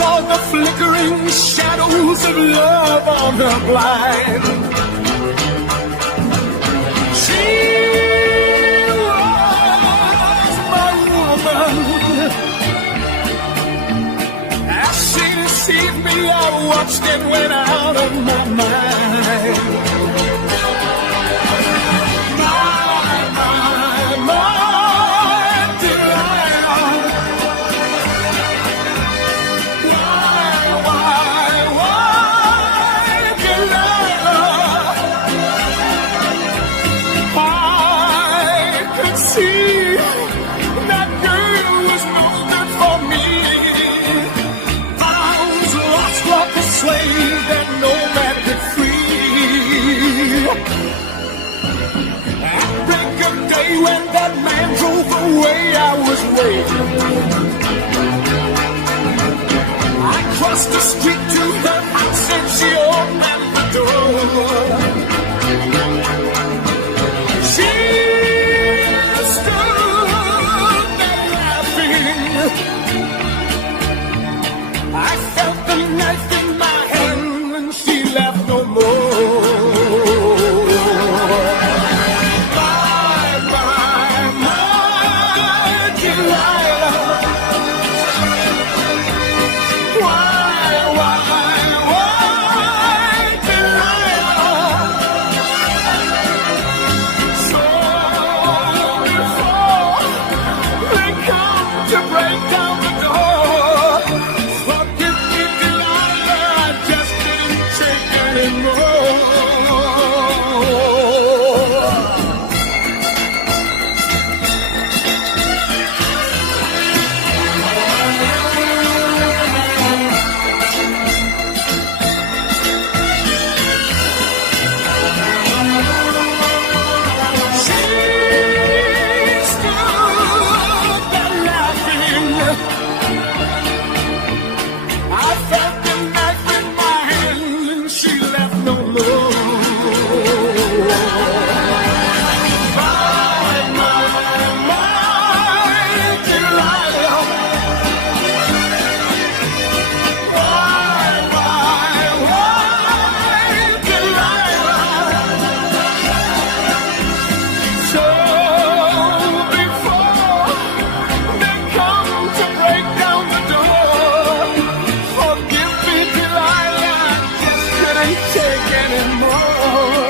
saw the flickering shadows of love on her blind. She was my woman. As she deceived me, I watched and went out of my mind. When that man drove away, I was waiting. I crossed the street to her house and she opened the door. She stood there laughing. I felt the knife in my hand and she laughed no more. Take anymore.